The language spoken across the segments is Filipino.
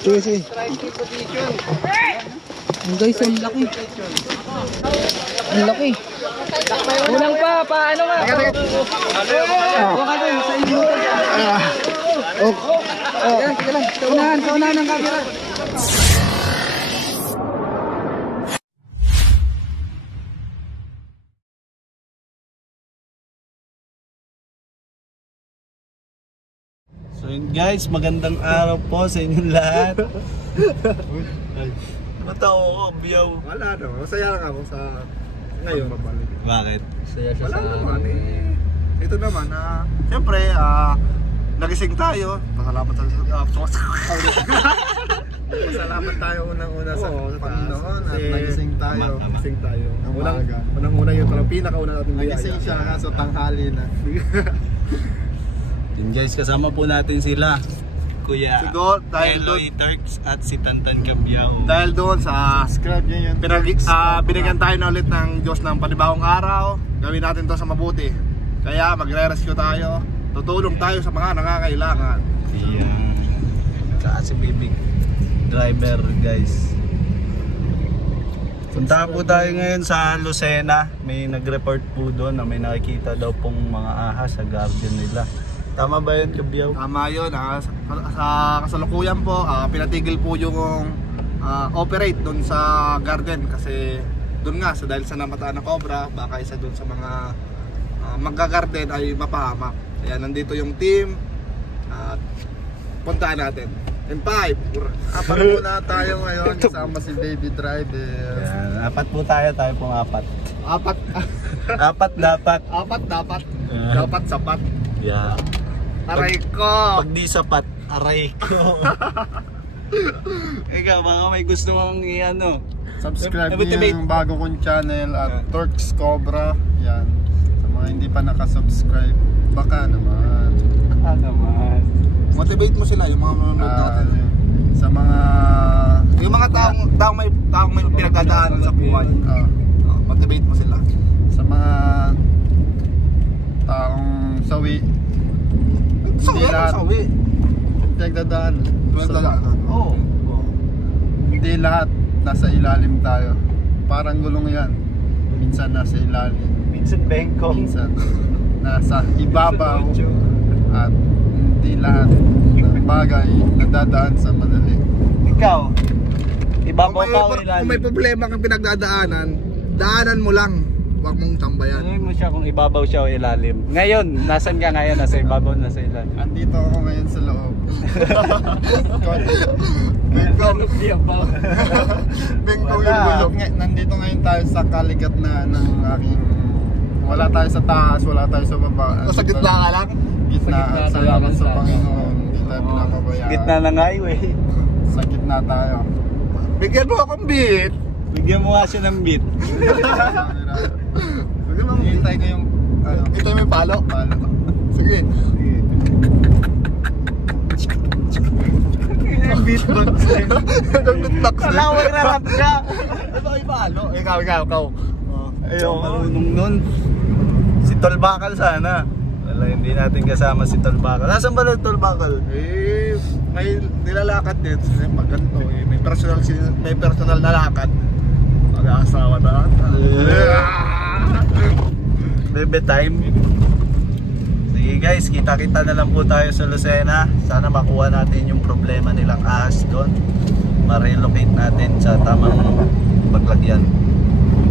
Sige, sige. Striking position. Ang guys, ang laki. Ang laki. Unang pa, paano nga? Huwag ka dun, sa inyo. Sige lang. Sa unahan ng camera. So yun guys, magandang araw po sa inyong lahat. Matawa ko, biyaw. Wala no, masaya lang ako sa ngayon. Bakit? Wala naman eh. Ito naman siyempre nagising tayo. Pasalamat tayo unang-una sa Panginoon at nagising tayo. Nagising tayo. Unang-una yung pinakauna natin biyaya. Nagising siya kaso tanghali na. Yun guys, kasama po natin sila Kuya Siguro, dahil Eloy Turks at si Tantan Cabiao. Dahil doon sa Subscribe nyo yun. binigyan tayo na ulit ng Diyos ng panibagong araw. Gawin natin to sa mabuti. Kaya magre-rescue tayo. Tutulong tayo sa mga nangangailangan. Yan. Tsaka si Bibig driver guys. Punta po tayo ngayon sa Lucena. May nag-report po doon na may nakikita daw pong mga ahas sa garden nila. Tama ba yun, Cabiao? Tama yun. Sa kasalukuyan po, pinatigil po yung operate doon sa garden. Kasi doon nga, dahil sa namataan na cobra, baka isa doon sa mga magga-garden ay mapahamak. Kaya nandito yung team at puntaan natin. In 5. Apat muna tayo ngayon kasama si Baby Driver. Yan, apat po tayo pong apat. Apat. Apat dapat. Apat dapat. Yeah. Dapat sapat. Yeah. Aray ko. Pag di sapat, aray ko. Ikaw, baka may gusto mong i-ano. Subscribe nyo yung bago kong channel at Turks Cobra. Yan. Sa mga hindi pa nakasubscribe, baka naman. Naman. Motivate mo sila yung mga manonood natin. Sa mga Yung mga taong may pinagdadaanan sa buhay. Motivate mo sila. sa mga taong sawi. Hindi lahat pinagdadaan. Oo. Hindi lahat nasa ilalim tayo. Parang gulong yan. Minsan nasa ilalim, Minsan bengkong. minsan nasa ibabaw. At hindi lahat ng bagay nagdadaan sa madali. Ikaw, ibabaw ka o Kung ilalim? may problema kang pinagdadaanan, daanan mo lang. Huwag mong tambayan. Ano mo siya kung ibabaw siya o ilalim? Ngayon, nasan ka ngayon? Nasa ibabaw, nasa ilalim? Andito ako ngayon sa loob. Bengkong yung bulok. Nandito ngayon tayo sa kaligitnaan ng aking... Wala tayo sa taas, wala tayo sa baba. O sa gitna ka lang? Gitna, salamat sa Panginoon. Hindi tayo pinapabayaan. Gitna ng highway. Sa gitna tayo. Bigyan mo akong beat. Bigyan mo nga siya ng beat. Bigyan mo akong beat. Hintay ko yung... Ano, Ito yung may palo. Sige. Yung beatbox din. Beatbox na. Wala, magrarap ka. Ito yung palo. Ikaw. Ayaw, marunong nun. Si Tolbakal sana. Wala, hindi natin kasama si Tolbakal. Nasaan ba ng Tolbakal? May nilalakad din. Pag ganito, may personal na lakad. Mag-aasawa na. Bebe time. Sige guys, kita-kita na lang po tayo sa Lucena. Sana makuha natin yung problema nilang ahas doon. Ma-relocate natin sa tamang paglagyan.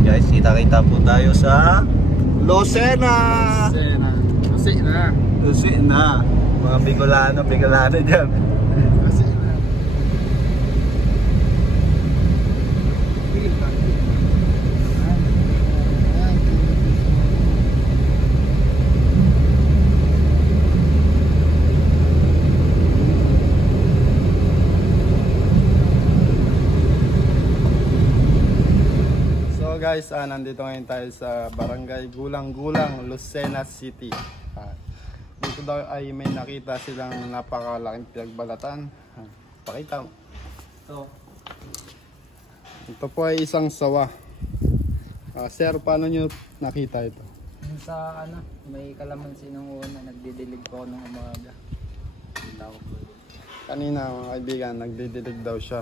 Guys, kita-kita po tayo sa Lucena. Lucena. Mga Bicolano dyan. Guys, nandito ngayon tayo sa Barangay Gulang-Gulang, Lucena City. Dito daw ay may nakita silang napakalaking pinagbalatan. Pakita mo. Ito po ay isang sawa. Sir, paano nyo nakita ito? Sa may kalamansi ng una, nagdidilig po nung umaga. Kanina mga kaibigan, nagdidilig daw siya.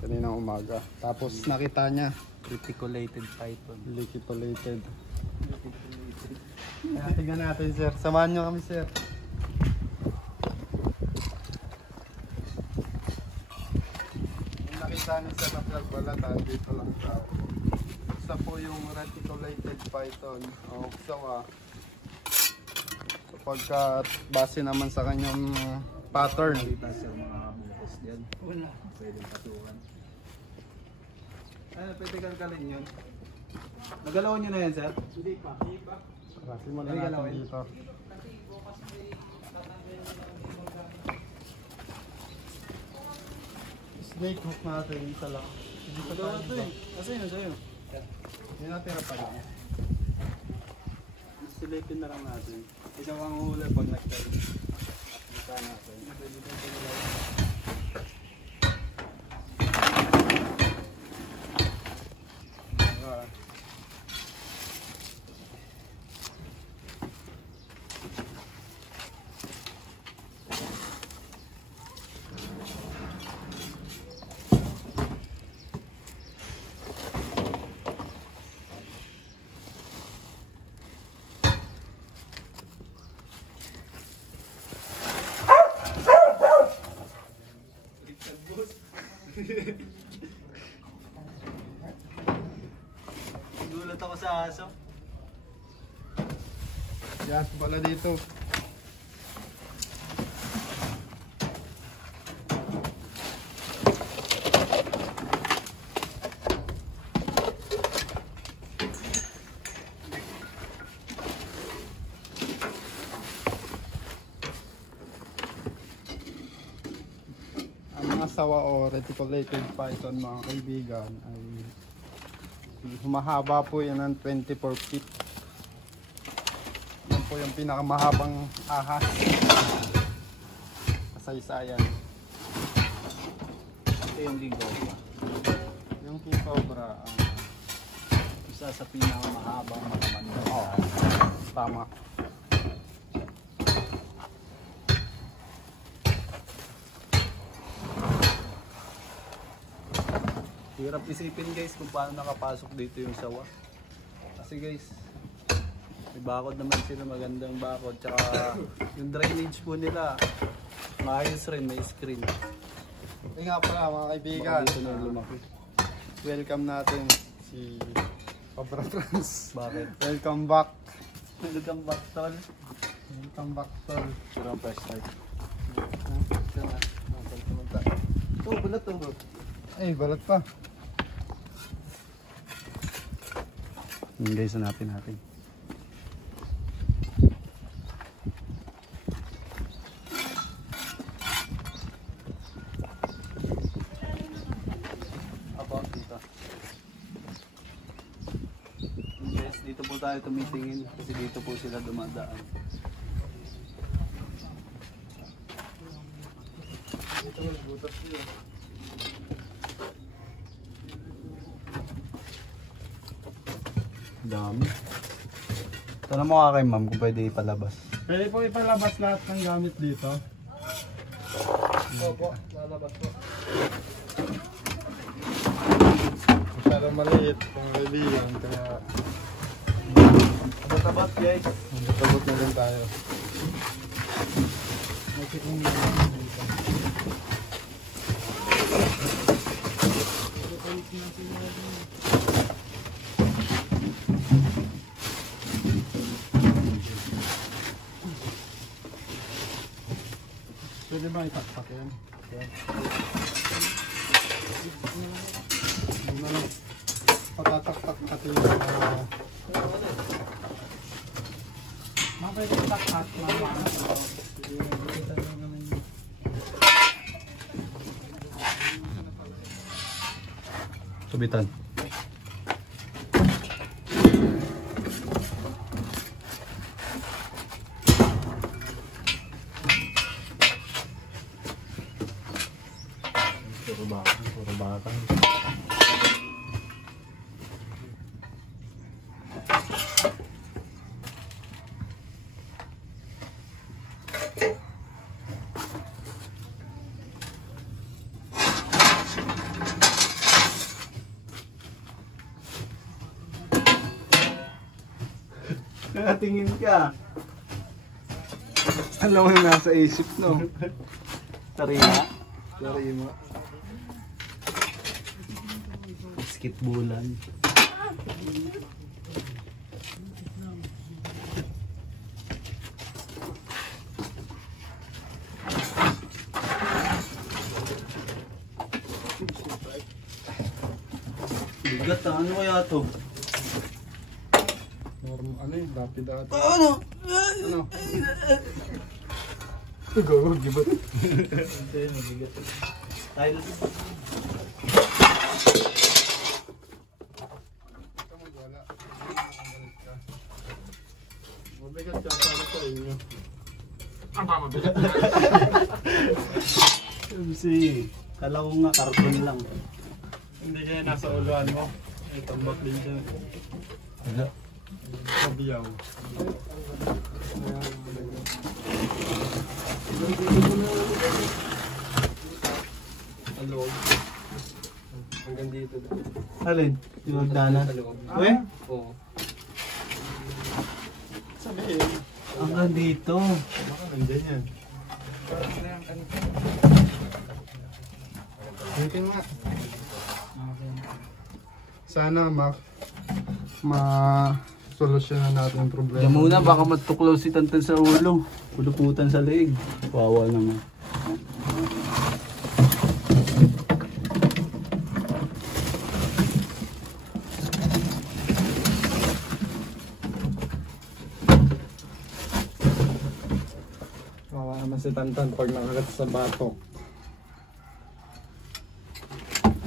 Kaninang umaga. Tapos nakita niya, Reticulated python. reticulated. Tingnan natin sir. Samahan niyo kami sir. Yung nakita niyo sa napagbalatan, dito lang sa isa po yung reticulated python o uksawa. Pagka base naman sa kanyang pattern. Kita siya mga bukas diyan. Wala. Pwedeng patukan. Ano, pwede kalkalin yun. Nagalawan nyo na yan, sir? Hindi pa. Kasi muna natin dito. Snake hook natin, isa lang. Hindi pa tayo dito. Kasi yun, sa'yo. Hindi natin napala. Silipin na lang natin. Ikaw ang huli pag nagkaroon. Kita natin. Gulat ako sa aso. Yes, pala dito. Ang mga sawa o reticulated python mga kaibigan ay humahaba po yan ng 24 feet. Yan po yung pinakamahabang ahas. Kasaysayan. Ito yung king cobra. Yung king cobra, Isa sa pinakamahabang makamanda. tama. Hirap isipin guys kung paano nakapasok dito yung sawa. Kasi guys, may bakod naman sila, magandang bakod. Tsaka yung drainage po nila, maayos rin, may screen. Ito nga pala mga kaibigan, Baka dito na yung lumaki. welcome natin si Cobra Trans. Bakit? Welcome back. Welcome back, tol. Welcome back, tol. Pero ang first start. Ito, balat to bro. Ay, balat pa. Guys, hanapin natin. Apo, dito. Guys, dito po tayo tumitingin kasi dito po sila dumadaan. Ito, butas nyo. Dami. Tanong mo nga kay ma'am kung pwede ipalabas. Pwede po ipalabas lahat ng gamit dito. Opo, lalabas po. Masyadong maliit kung kaibigan, kaya Tabat guys. magtagot na rin tayo. Pwede ba itakpak yan? Hindi na lang patataktak natin yung pwede itakpak Subitan. Puro bakang. Nakatingin ka. Alam mo yung nasa isip, no? Tarina. Sorry mo. Basketballan. Bigat ah, ano kaya to? Ano yun? Lapid-lapid. Ano? Ano? Gawag, gibat. Hindi, mabigat. Tile. Wala. Mabigat ka para sa inyo. Kasi, kala ko nga karton lang. Hindi kaya nasa uluan mo. Ay, tambak din dyan. Wala. Sabiyaw. Hello. Hanggang dito. Alin? Yung hagdanan? Uwe? Oo. Sabihin. Hanggang dito. Baka nandiyan yan. Tingin nga. Sana ma-solusyonan natin yung problema. Diyan muna, baka matuklaw si Tantan sa ulo. Puluputan sa leeg. Wawa naman. Wawa naman si Tantan pag nakagat sa batok.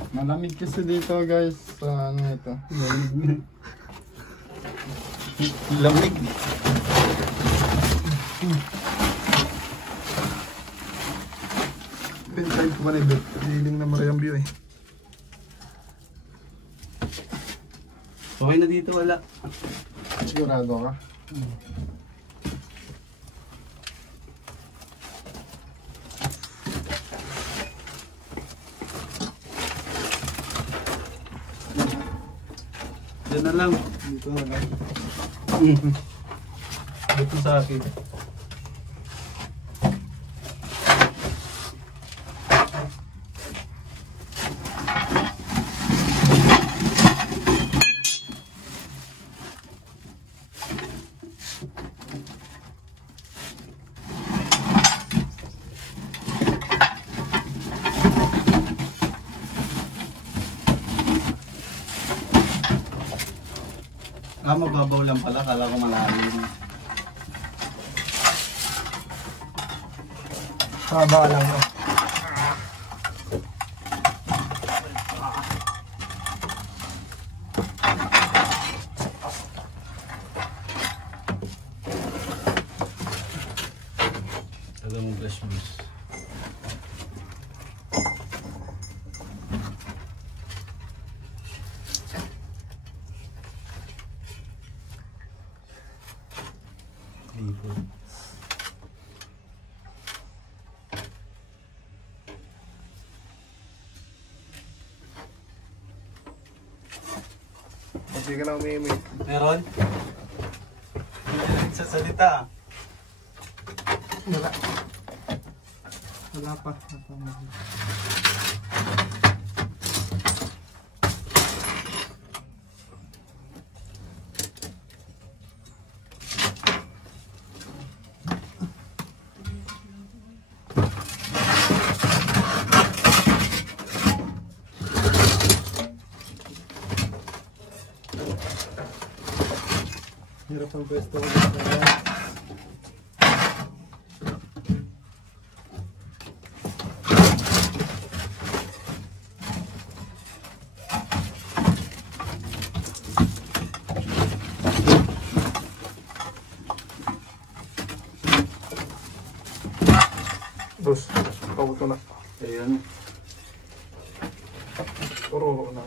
Malamig kasi dito guys sa ano ito. Lamig. Pintayin ko pa na ibig. Hiling na Mariang View eh. Okay na dito, wala. Sigurado ka? Diyan na lang. Dito na lang. Dito sa akin. Ah, mababaw lang pala. Kala ko malalim. Haba lang no. Taga mo flash bus. Hindi ka na umimik. Meron? Sa salita. Wala. Wala pa. Hirap ang pwesto ko dito. Dos, pauto na. Ayan. Puro na.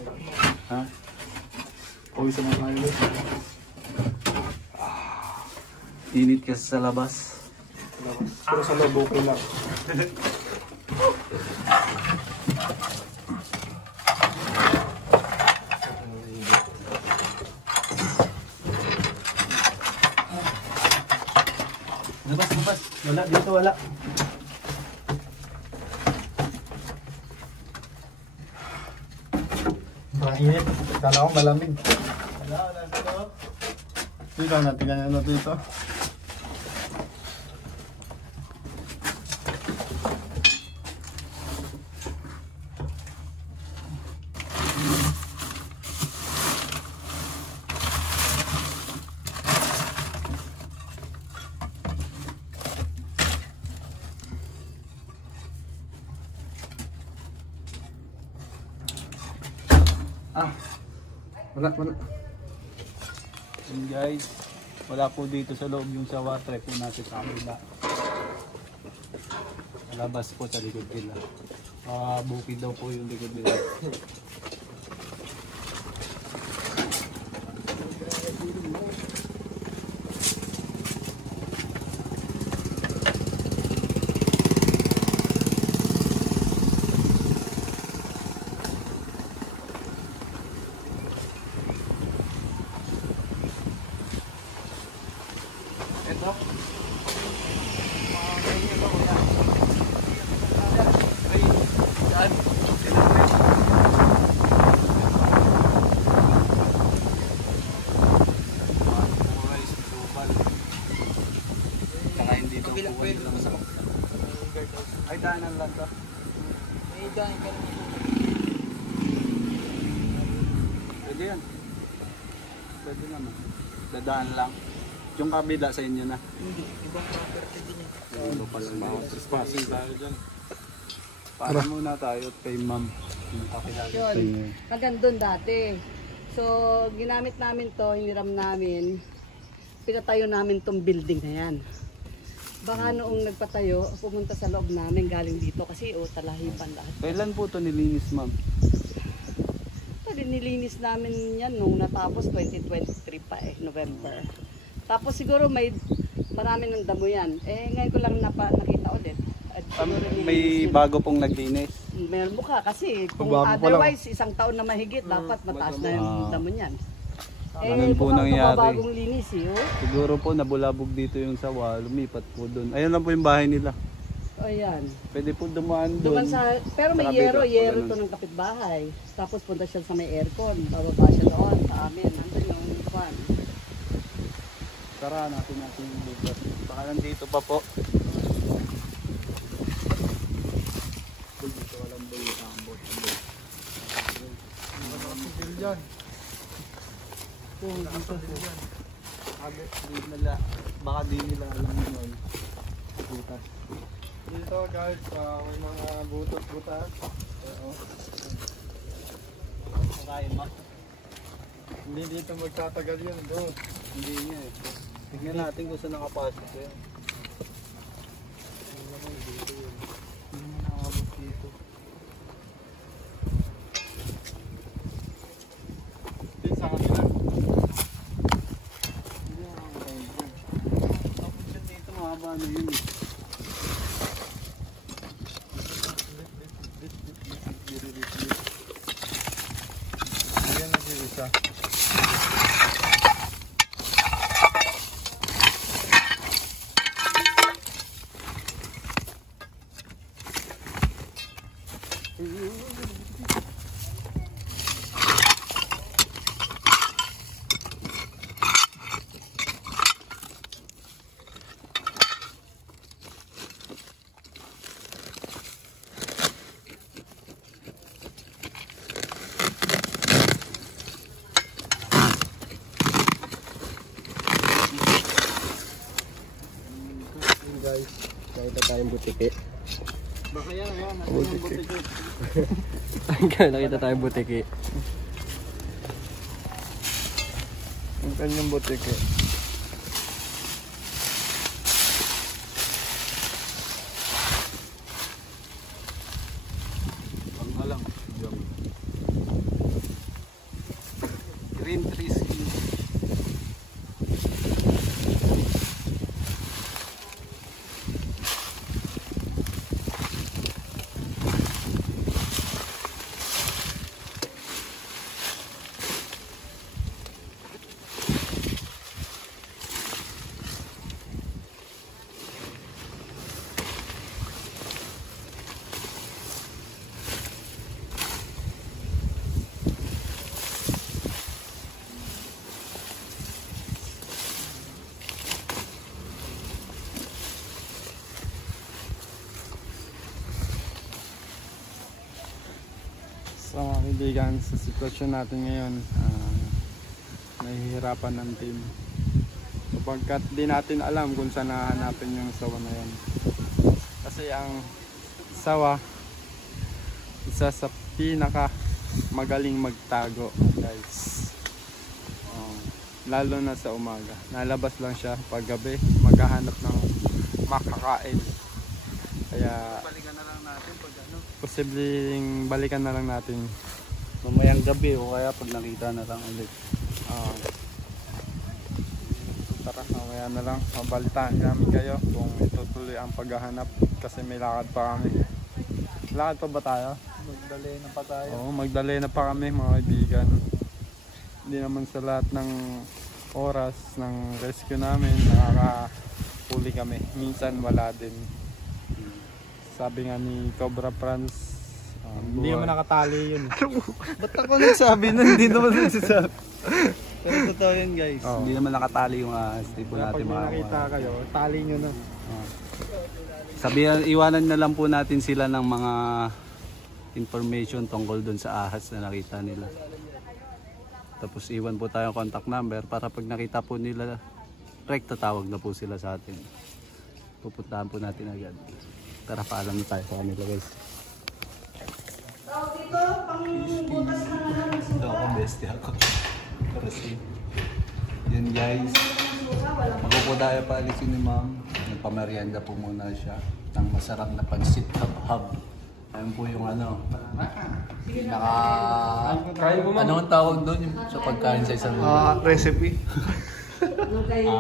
Ha? Pawisa na tayo. Init kasi sa labas. Pero sa loob okay lang. Wala, dito wala. Ang init. Kala ko malamig. Wala dito. Dito, natingnan nyo dito. Wala. And guys, wala po dito sa loob yung sawa. Try po natin sa kanila. Labas po sa likod nila. Bukid daw po yung likod nila. Ay, daanan lang to. Pwede yan. Pwede naman. Dadaan lang. Yung kabila sa inyo na. Hindi, ibang property din yan. Ano pala mga trespassing tayo dyan. Para muna tayo at kay ma'am. Yung kakilala sa inyo. Yun, hanggang doon dati. So, ginamit namin to, hiniram namin. Pinatayo namin tong building na yan. Baka noong nagpatayo, pumunta sa loob namin galing dito kasi talahipan lahat. Kailan po ito nilinis, ma'am? Ito, nilinis namin yan nung natapos 2023 pa November. Tapos siguro marami ng damo yan. Ngayon ko lang nakita ulit. At siguro May bago pong naglinis. meron mukha kasi kung Bago pa lang. otherwise isang taon na mahigit dapat mataas na yung damo niyan. Ganun po mukhang nangyari. bagong linis oh. Siguro po nabulabog dito yung sawa, lumipat po doon. Ayun lang po yung bahay nila. O yan. Pwede po dumaan doon. Pero may Sa kabila, yero ganun. to ng kapitbahay. Tapos punta siya sa may aircon. Bababa siya doon sa amin. Nandun yung fan. Tara, natin yung lugar. Baka nandito pa po. Dito walang buhay sa ambot. Baka di nila alam yun. Butas. Dito guys, may mga butot-butas. Kakain mo. Hindi dito magtatagal yun. Doon. Hindi niya eh. Tignan natin kung saan nakapasok yun. Dito sa kanila. Tapos yun dito mahaba na yun eh. Ayan nag-iisa. Guys, nakita tayong butiki. Baka yan, Butiki. Nakita tayong butiki. Ang kanyang butike. Panghalang. Green trees. So mga kaibigan, sa sitwasyon natin ngayon, nahihirapan ng team. Kapagkat di natin alam kung saan nahanapin yung sawa na yan. Kasi ang sawa, isa sa pinaka magaling magtago, guys. Lalo na sa umaga. Nalabas lang siya pag gabi, maghahanap ng makakain. Kaya Balikan na lang natin pag ano. posibleng balikan na lang natin. Mamayang gabi o kaya pag nakita na lang ulit. Tara, mamaya na lang. Mabalitaan namin kayo kung itutuloy ang paghahanap kasi may lakad pa kami. Lakad pa ba tayo? Magdali na pa tayo. Oo, magdali na pa kami mga kaibigan. Hindi naman sa lahat ng oras ng rescue namin nakakahuli kami. Minsan wala din. Sabi nga ni Cobra Franz, hindi naman nakatali yun. Ba't ako nagsabi nun? Hindi naman nagsasabi. Pero totoo yun guys. Oo. Hindi naman nakatali yung ahas. Di po Kaya natin pag may nakita makakuha. kayo, tali nyo na. Sabihan, iwanan na lang po natin sila ng mga information tungkol dun sa ahas na nakita nila. Tapos iwan po tayo contact number para pag nakita po nila, tatawag na po sila sa atin. Pupuntahan po natin agad. Tara, paalam na tayo sa kanila guys. Dito, pang butas na nga lang. Ito ako, bestie ako. Kasi, yun guys. Magpupo tayo pa alisin ni ma'am. Nagpamerienda po muna siya ng masarap na pansit hab-hab. Ayun po yung ano, ano ang tawag doon yung sa pagkain sa isang lugar? Recipe. Anong kayo?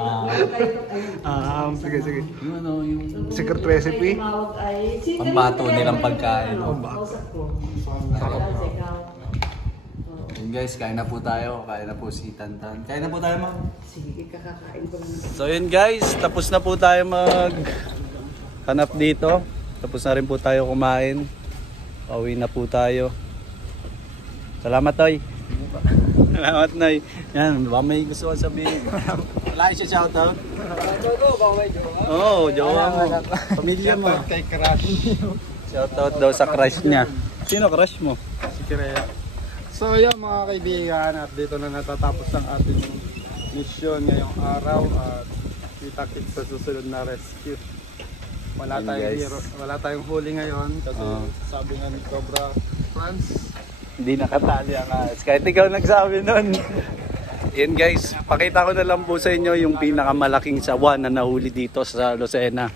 Sige. Yung ano, yung Secret recipe. Tumawag ay... pambato nilang pagkain. Kausap ko. Yun guys, kain na po tayo. Kain na po si Tantan. Kain na po tayo ma'am. Sige, kakakain ko lang. So yun guys, tapos na po tayo hanap dito. Tapos na rin po tayo kumain. Pauwi na po tayo. Salamat Toy. Salamat Noy. Yan, baka may gusto ko sabihin. Wala siya shoutout. Oo, jowa mo. Pamilya mo. Kay Crash. Shoutout daw sa crush niya. Sino crush mo? Si Kirea. So yun mga kaibigan, at dito na natatapos ang ating mission ngayong araw at kita-kits sa susunod na rescue. Wala Yun, tayong guys. hero, wala tayong huli ngayon kasi sabi nga ni Cobra Franz, Hindi nakatali ang ahas. Kahit ikaw nagsabi nun. Yan guys, pakita ko na lang po sa inyo yung pinakamalaking sawa na nahuli dito sa Lucena.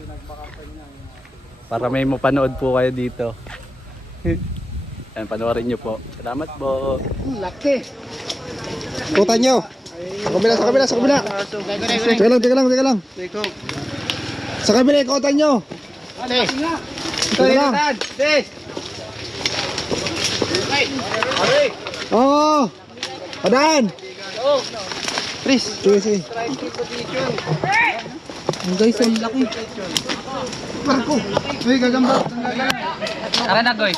Para may mapanood po kayo dito. Yan, panoorin nyo po. Salamat po. Laki. Kutan nyo. Sa kabila. Teka lang. Sa kabila, ikutan nyo. Teka lang. Oo. Adan. Please. Sige. Guys, ang laki. Marco. Uy, gagamba. Tara na, Goy.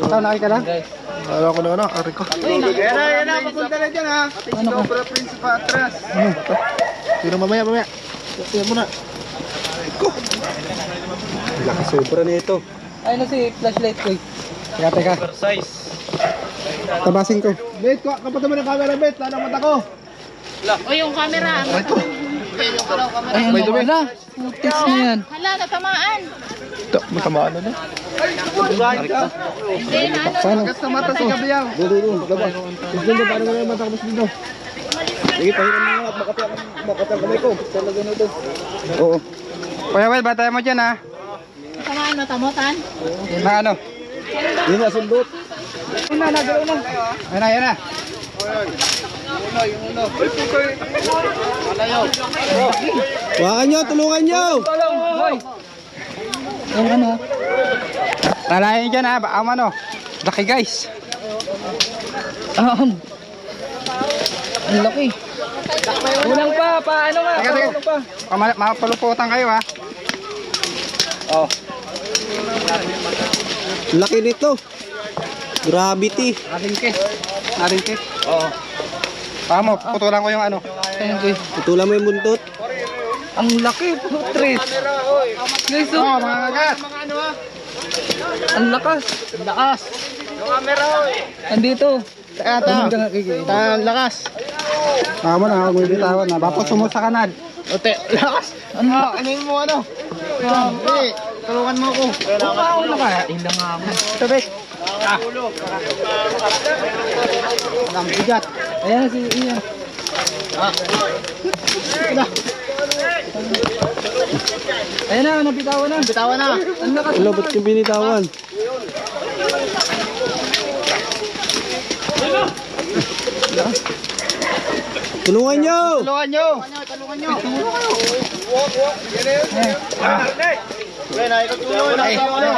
Ikaw, nakika na? Alam ko na, ari ko. Yan na, papunta na dyan ha. Cobra Prince pa atras. Pero mamaya. Tingnan mo na. Ko. Laki sobra nito. Ay na si flashlight, Goy. Teka. Tabasin ko. Bet, kapatid mo ng camera, Bet. Lalang mata ko. O yung camera. Ay, May dumi. wala. Putis na yan. Hala, natamaan. Matamaan na. Hindi na ano. Paano? Gas na mata si Gabriel. Doon. Labas. Tignan mo, paano na mata ko mas dito. Sige, pahiram mo nga at makati ang kamay ko. Talaga na doon. Oo. Kuya Will, batay mo dyan ha. Natamaan, matamutan. Na ano? Yun na, sundot. Yan na. Wakan nyo, tulungan nyo. Goy. Yung ano? Nalayan dyan ha, ano. Laki guys. Ang laki. Kulang pa, paano nga? Teka. Paano pa? Mapaluputan kayo ha. Oh. Laki nito. Gravity. Naringke. Oo. Tama, putulan ko yung ano. Ayun, Goy. Tutulan mo yung buntot. Ang laki, putris. Guys, oh. Mga kagat. Ang lakas. Lakas. Andito. Lakas. Tama na, huwag mo bitawan na. Bapos sumo sa kanal. Ote, lakas. Ano? Anin mo ano? Hindi, tulungan mo ako. Ako na kaya. Ilang nga ako. Sabit. Ang bigat. Ayan si Ian. Ayan na, nabitawan na. Bitawan na. Ang lakas. Wala, ba't yung binitawan? Tulungan nyo! Tulungan nyo!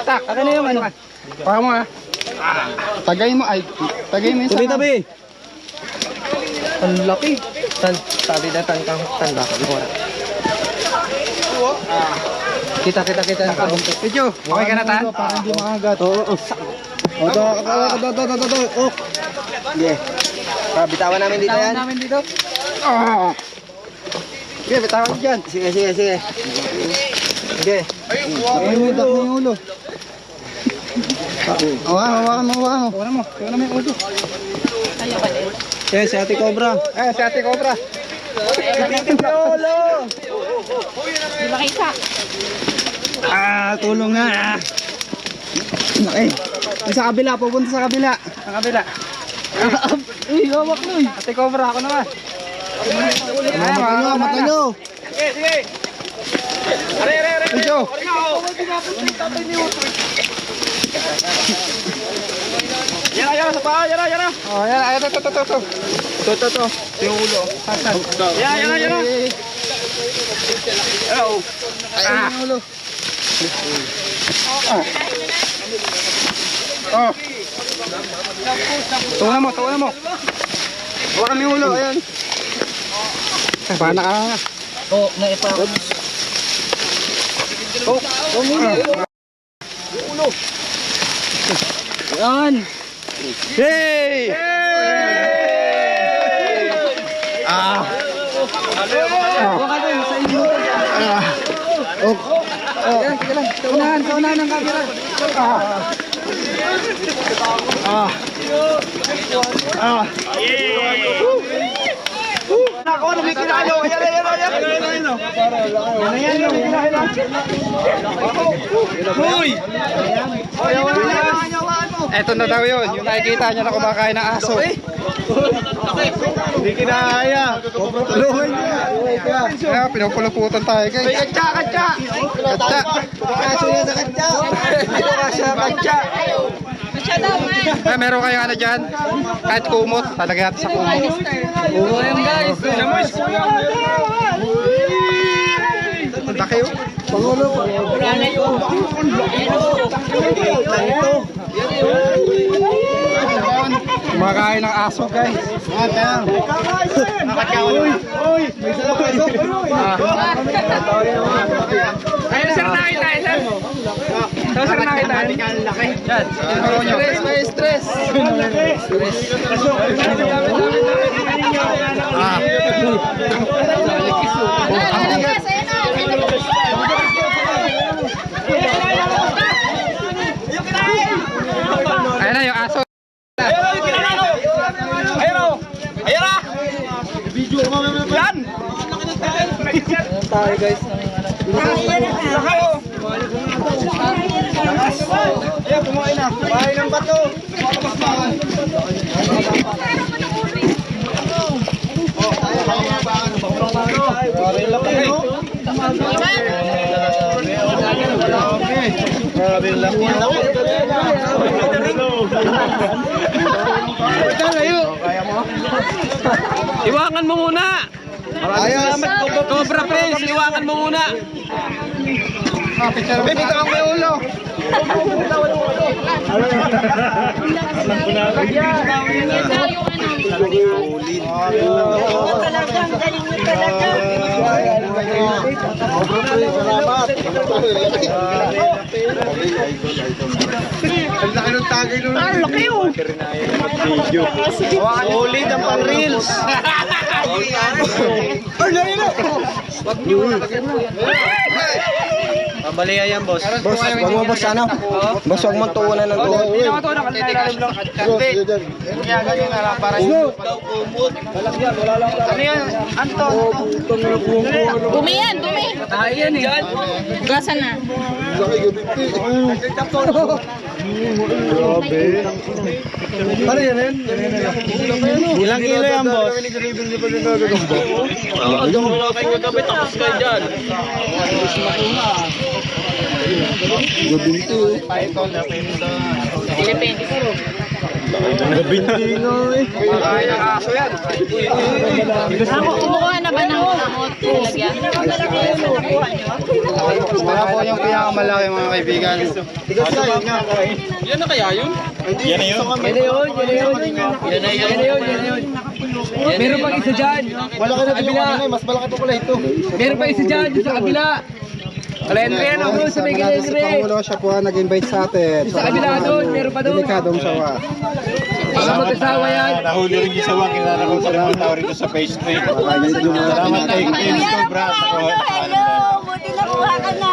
Tak, akin na yung ano. Paka mo ha. Tagay mo, ay, tagay mo yung Tabi. Ang laki. Sabi na tangkang tanda. Kita. Video, okay ka na tan? Parang hindi makagat. Oo. Yeah. Bitawan namin dito yan. namin dito. Sige, bitawan dyan. Sige. Sige. Ayun, yung ulo. Hawakan mo. Hawakan mo yung ulo. Si Ate Cobra. Si Ate Cobra. Di ba kita? Tulong na. Okay. Sa kabila, pupunta sa kabila. Sa kabila. Uy, hawak mo eh. Ate Cobra, ako naman. Mata nyo. Sige. Video. Yan, sa paa, yan. Oh, yan, ito. Yung ulo. Yan. Hello. Yung ulo. Tungan mo. Hawakan mo yung ulo, ayan. Paano ka nga? Oh, naipakot. Yan. Hey! Baka doon, sa inyo. Yan, sige lang. Saunahan ng camera. Ako, may kinalo. Ayan. Uy! Eto na daw yun. Yung nakikita niya na kumakain ng aso. Hindi kinaya. Tulungan niya. Pinupuluputan tayo guys. Katsa! Kaso yan sa katsa. Ito kasi sa katsa. Meron kayong ano dyan? Kahit kumot. Talagay natin sa kumot. Oo, yan guys. Ang laki yun. Pangulo. Kumakain ng aso guys. Uy! May sala pa aso. Ayun, sir, nakita. Sir, nakita. May stress. Ayun na yung aso. Tayo guys. Kumain na. Kumain ng bato. Iwakan mo muna. Ayos. Cobra Prince, iwakan mo muna. Baby, ito ang may ulo. Ang laki ng laki oh! Solid ang pang reels! Pabaliya yan, boss. Boss, wag mo boss ano? Boss, wag mo tuunan ng tuwa. Hindi naman ito, nakalilalim lang. Ano yan? Anton? Dumi yan, dumi. Tayo yan eh. Gasan na. Ilang kilo yan, boss? Kumukuha na ba ng kamot? Lagyan? Wala po yung pinakamalaki mga kaibigan. Yan na kaya yun? Yan na yun. Meron pang isa dyan. Wala ka na din yung kanina, mas malaki pa pala ito. Meron pa isa dyan, dyan sa kabila. Kalendre yan ako sa may Kanado sa kalendre. Pangulo, siya po ang nag-invite sa atin. Sa kabila doon, meron pa doon. Delikadong sawa. Mga mag-asawa yan. Nahuli rin yung sawa, kilala ko sa mga tao rito sa page 3. Salamat kay Vince Cobra. Buti nakuha ka na.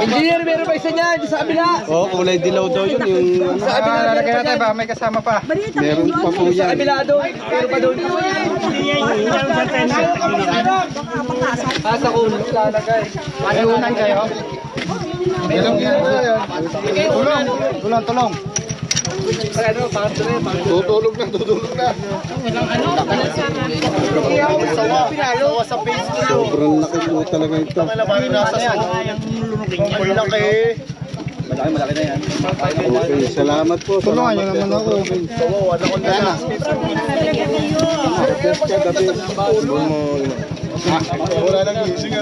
Engineer, meron pa isa dyan, dyan sa kabila. Oo, kulay dilaw daw yun. Yung Sa kabila, meron pa dyan. ba? May kasama pa. Meron pa po Sa yan. kabila doon, meron pa doon. Sa kulo, lalagay. Ayunan kayo. Meron yan. Tulong. Ano, pangatlo na yun. Tutulog na. Sobrang laki po talaga ito. malaki na yan. Okay, salamat po. Tulungan nyo naman ako. Wala nang gising.